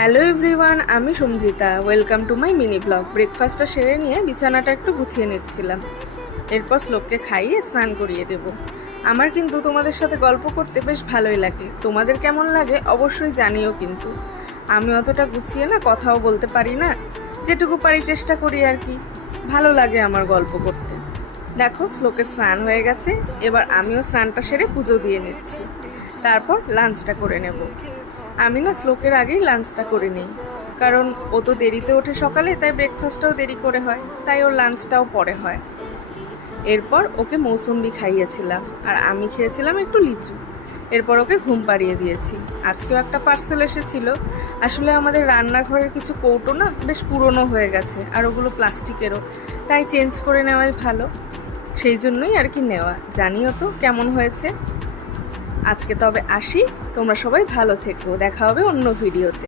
Hello everyone, আমি Sanjita. Welcome to my mini blog. ব্রেকফাস্টটা সেরে নিয়ে বিছানাটা একটু গুছিয়ে নিচ্ছিলাম। এরপর শ্লোককে খাইয়ে স্নান করিয়ে দেব। আমার কিন্তু তোমাদের সাথে গল্প করতে বেশ ভালোই লাগে। তোমাদের কেমন লাগে অবশ্যই জানিও। কিন্তু আমি অতটা গুছিয়ে না কথাও বলতে পারি না, যেটুকু পারি চেষ্টা করি আর কি। ভালো লাগে আমার গল্প করতে। দেখো শ্লোকের স্নান হয়ে গেছে, এবার আমিও স্নানটা সেরে পুজো দিয়ে নিচ্ছি। তারপর লাঞ্চটা করে নেব। আমি না শ্লোকের আগেই লাঞ্চটা করে নিই, কারণ ও তো দেরিতে ওঠে সকালে, তাই ব্রেকফাস্টটাও দেরি করে হয়, তাই ওর লাঞ্চটাও পরে হয়। এরপর ওকে মৌসুম্বি খাইয়েছিলাম আর আমি খেয়েছিলাম একটু লিচু। এরপর ওকে ঘুম পাড়িয়ে দিয়েছি। আজকেও একটা পার্সেল এসেছিল। আসলে আমাদের রান্নাঘরের কিছু কৌটো না বেশ পুরনো হয়ে গেছে, আর ওগুলো প্লাস্টিকেরও, তাই চেঞ্জ করে নেওয়াই ভালো। সেই জন্যই আর কি নেওয়া। জানিও তো কেমন হয়েছে। আজকে তবে আসি, তোমরা সবাই ভালো থেকো। দেখা হবে অন্য ভিডিওতে।